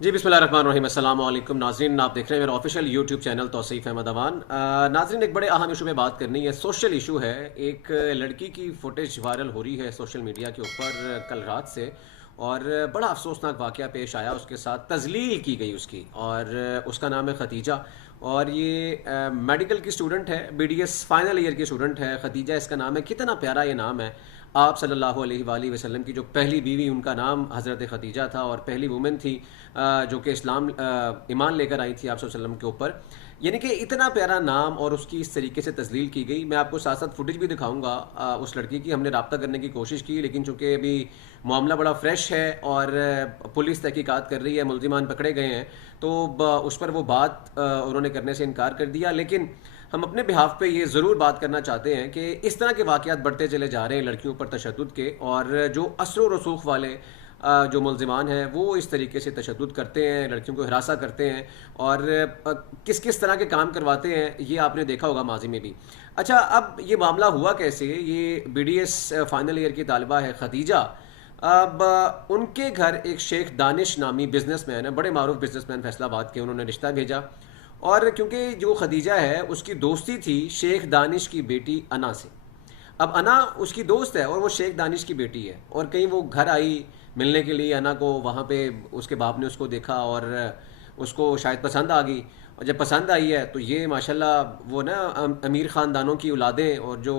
جی بسم اللہ الرحمن الرحیم، السلام علیکم ناظرین، آپ دیکھ رہے ہیں میرا آفیشیل یوٹیوب چینل توصیف احمد اوان۔ ناظرین، ایک بڑے اہم ایشو پہ بات کرنی ہے، سوشل ایشو ہے۔ ایک لڑکی کی فوٹیج وائرل ہو رہی ہے سوشل میڈیا کے اوپر کل رات سے، اور بڑا افسوسناک واقعہ پیش آیا اس کے ساتھ، تذلیل کی گئی اس کی، اور اس کا نام ہے ختیجہ، اور یہ میڈیکل کی اسٹوڈنٹ ہے، B D S final year کی اسٹوڈنٹ ہے، ختیجہ اس کا نام ہے۔ کتنا پیارا یہ نام ہے! آپ صلی اللہ علیہ وآلہ وسلم کی جو پہلی بیوی، ان کا نام حضرت ختیجہ تھا، اور پہلی وومن تھی جو کہ اسلام ایمان لے کر آئی تھی آپ صلی اللہ علیہ وسلم کے اوپر۔ یعنی کہ اتنا پیارا نام اور اس کی اس طریقے سے تذلیل کی گئی۔ میں آپ کو ساتھ ساتھ فوٹیج بھی دکھاؤں گا اس لڑکی کی۔ ہم نے رابطہ کرنے کی کوشش کی، لیکن چونکہ ابھی معاملہ بڑا فریش ہے اور پولیس تحقیقات کر رہی ہے، ملزمان پکڑے گئے ہیں، تو اس پر وہ بات انہوں نے کرنے سے انکار کر دیا۔ لیکن ہم اپنے بہاف پہ یہ ضرور بات کرنا چاہتے ہیں کہ اس طرح کے واقعات بڑھتے چلے جا رہے ہیں لڑکیوں پر تشدد کے، اور جو اثر و رسوخ والے جو ملزمان ہیں وہ اس طریقے سے تشدد کرتے ہیں، لڑکیوں کو ہراساں کرتے ہیں، اور کس کس طرح کے کام کرواتے ہیں یہ آپ نے دیکھا ہوگا ماضی میں بھی۔ اچھا، اب یہ معاملہ ہوا کیسے؟ یہ B D S final year کی طالبہ ہے ختیجہ۔ اب ان کے گھر ایک شیخ دانش نامی بزنس مین ہے، بڑے معروف بزنس مین فیصل آباد کے، انہوں نے رشتہ بھیجا، اور کیونکہ جو ختیجہ ہے اس کی دوستی تھی شیخ دانش کی بیٹی انا سے۔ اب انا اس کی دوست ہے اور وہ شیخ دانش کی بیٹی ہے، اور کہیں وہ گھر آئی ملنے کے لیے انا کو، وہاں پہ اس کے باپ نے اس کو دیکھا اور اس کو شاید پسند آ گئی، اور جب پسند آئی ہے تو یہ ماشاءاللہ وہ نا امیر خاندانوں کی اولادیں، اور جو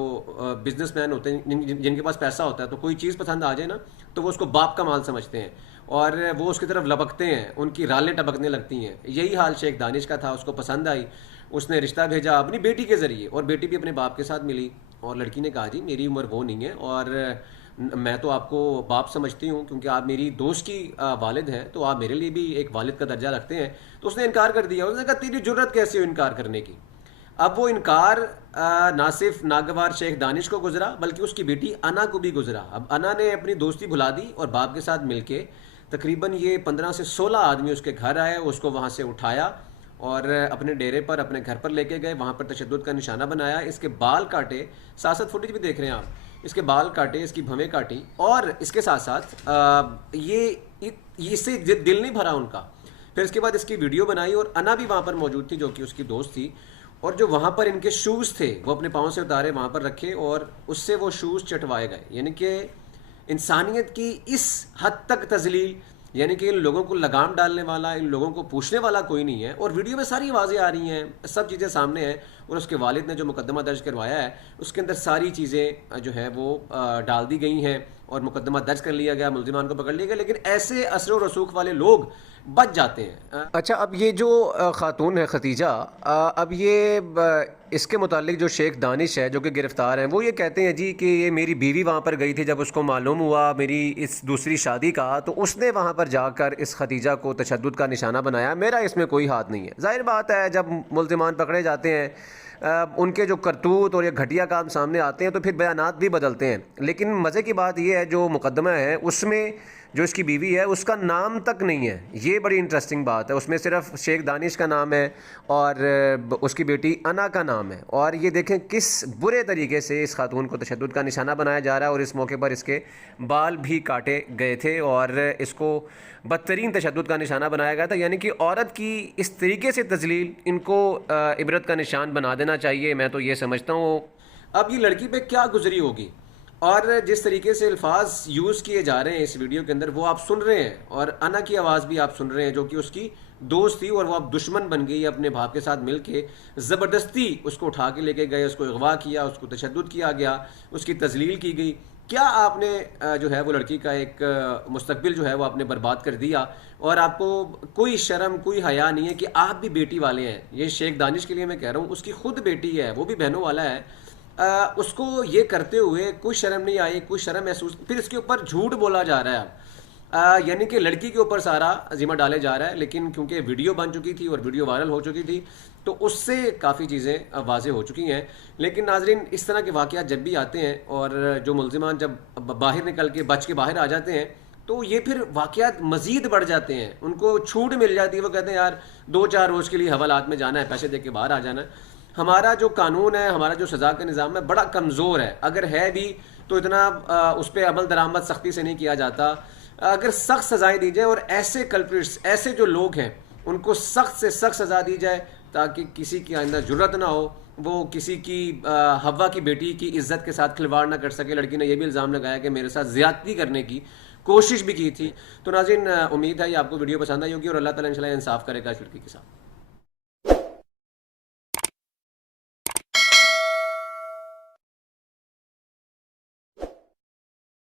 بزنس مین ہوتے ہیں جن کے پاس پیسہ ہوتا ہے، تو کوئی چیز پسند آ جائے نا تو وہ اس کو باپ کا مال سمجھتے ہیں، اور وہ اس کی طرف لپکتے ہیں، ان کی رالیں ٹپکنے لگتی ہیں۔ یہی حال شیخ دانش کا تھا، اس کو پسند آئی، اس نے رشتہ بھیجا اپنی بیٹی کے ذریعے، اور بیٹی بھی اپنے باپ کے ساتھ ملی، اور لڑکی نے کہا جی میری عمر وہ نہیں ہے، اور میں تو آپ کو باپ سمجھتی ہوں کیونکہ آپ میری دوست کی والد ہیں، تو آپ میرے لیے بھی ایک والد کا درجہ رکھتے ہیں۔ تو اس نے انکار کر دیا، اس نے کہا تیری جرت کیسے ہو انکار کرنے کی؟ اب وہ انکار نہ صرف ناگوار شیخ دانش کو گزرا بلکہ اس کی بیٹی انا کو بھی گزرا۔ اب انا نے اپنی دوستی بھلا دی اور باپ کے ساتھ مل کے تقریباً یہ 15 سے 16 آدمی اس کے گھر آئے، اس کو وہاں سے اٹھایا اور اپنے ڈیرے پر، اپنے گھر پر لے کے گئے، وہاں پر تشدد کا نشانہ بنایا، اس کے بال کاٹے، ساتھ ساتھ فوٹیج بھی دیکھ رہے ہیں آپ، اس کے بال کاٹے، اس کی بھویں کاٹی، اور اس کے ساتھ ساتھ اس سے دل نہیں بھرا ان کا۔ پھر اس کے بعد اس کی ویڈیو بنائی، اور انا بھی وہاں پر موجود تھی جو کہ اس کی دوست تھی، اور جو وہاں پر ان کے شوز تھے وہ اپنے پاؤں سے اتارے، وہاں پر رکھے، اور اس سے وہ شوز چٹوائے گئے۔ یعنی کہ انسانیت کی اس حد تک تذلیل، یعنی کہ ان لوگوں کو لگام ڈالنے والا، ان لوگوں کو پوچھنے والا کوئی نہیں ہے، اور ویڈیو میں ساری آوازیں آ رہی ہیں، سب چیزیں سامنے ہیں، اور اس کے والد نے جو مقدمہ درج کروایا ہے اس کے اندر ساری چیزیں جو ہے وہ ڈال دی گئی ہیں، اور مقدمہ درج کر لیا گیا، ملزمان کو پکڑ لیا گیا، لیکن ایسے اثر و رسوخ والے لوگ بچ جاتے ہیں۔ اچھا، اب یہ جو خاتون ہے ختیجہ، اب یہ اس کے متعلق جو شیخ دانش ہے جو کہ گرفتار ہیں، وہ یہ کہتے ہیں جی کہ یہ میری بیوی وہاں پر گئی تھی، جب اس کو معلوم ہوا میری اس دوسری شادی کا، تو اس نے وہاں پر جا کر اس ختیجہ کو تشدد کا نشانہ بنایا، میرا اس میں کوئی ہاتھ نہیں ہے۔ ظاہر بات ہے جب ملزمان پکڑے جاتے ہیں، ان کے جو کرتوت اور یہ گھٹیا کام سامنے آتے ہیں تو پھر بیانات بھی بدلتے ہیں، لیکن مزے کی بات یہ ہے جو مقدمہ ہے اس میں جو اس کی بیوی ہے اس کا نام تک نہیں ہے۔ یہ بڑی انٹرسٹنگ بات ہے، اس میں صرف شیخ دانش کا نام ہے اور اس کی بیٹی انا کا نام ہے، اور یہ دیکھیں کس برے طریقے سے اس خاتون کو تشدد کا نشانہ بنایا جا رہا ہے، اور اس موقع پر اس کے بال بھی کاٹے گئے تھے اور اس کو بدترین تشدد کا نشانہ بنایا گیا تھا۔ یعنی کہ عورت کی اس طریقے سے تذلیل ان کو عبرت کا نشان بنا دینا چاہیے، میں تو یہ سمجھتا ہوں۔ اب یہ لڑکی پہ کیا گزری ہوگی، اور جس طریقے سے الفاظ یوز کیے جا رہے ہیں اس ویڈیو کے اندر وہ آپ سن رہے ہیں، اور انا کی آواز بھی آپ سن رہے ہیں جو کہ اس کی دوست تھی، اور وہ اب دشمن بن گئی اپنے باپ کے ساتھ مل کے، زبردستی اس کو اٹھا کے لے کے گئے، اس کو اغوا کیا، اس کو تشدد کیا گیا، اس کی تذلیل کی گئی۔ کیا آپ نے جو ہے وہ لڑکی کا ایک مستقبل جو ہے وہ آپ نے برباد کر دیا، اور آپ کو کوئی شرم کوئی حیا نہیں ہے کہ آپ بھی بیٹی والے ہیں۔ یہ شیخ دانش کے لیے میں کہہ رہا ہوں، اس کی خود بیٹی ہے، وہ بھی بہنوں والا ہے، اس کو یہ کرتے ہوئے کوئی شرم نہیں آئی، کوئی شرم محسوس، پھر اس کے اوپر جھوٹ بولا جا رہا ہے، یعنی کہ لڑکی کے اوپر سارا ذمہ ڈالے جا رہا ہے، لیکن کیونکہ ویڈیو بن چکی تھی اور ویڈیو وائرل ہو چکی تھی تو اس سے کافی چیزیں واضح ہو چکی ہیں۔ لیکن ناظرین، اس طرح کے واقعات جب بھی آتے ہیں اور جو ملزمان جب باہر نکل کے بچ کے باہر آ جاتے ہیں تو یہ پھر واقعات مزید بڑھ جاتے ہیں، ان کو چھوٹ مل جاتی ہے، وہ کہتے ہیں یار 2-4 روز کے لیے حوالات میں جانا ہے، پیسے دے کے باہر آ جانا ہے۔ ہمارا جو قانون ہے، ہمارا جو سزا کا نظام ہے بڑا کمزور ہے، اگر ہے بھی تو اتنا اس پہ عمل درآمد سختی سے نہیں کیا جاتا۔ اگر سخت سزائیں دی جائیں اور ایسے کلپریٹس، ایسے جو لوگ ہیں ان کو سخت سے سخت سزا دی جائے تاکہ کسی کی آئندہ جرت نہ ہو وہ کسی کی حوا کی بیٹی کی عزت کے ساتھ کھلواڑ نہ کر سکے. لڑکی نے یہ بھی الزام لگایا کہ میرے ساتھ زیادتی کرنے کی کوشش بھی کی تھی. تو ناظرین امید ہے یہ آپ کو ویڈیو پسند آئی ہوگی اور اللہ تعالیٰ انشاءاللہ انصاف کرے گا اس لڑکی کے ساتھ.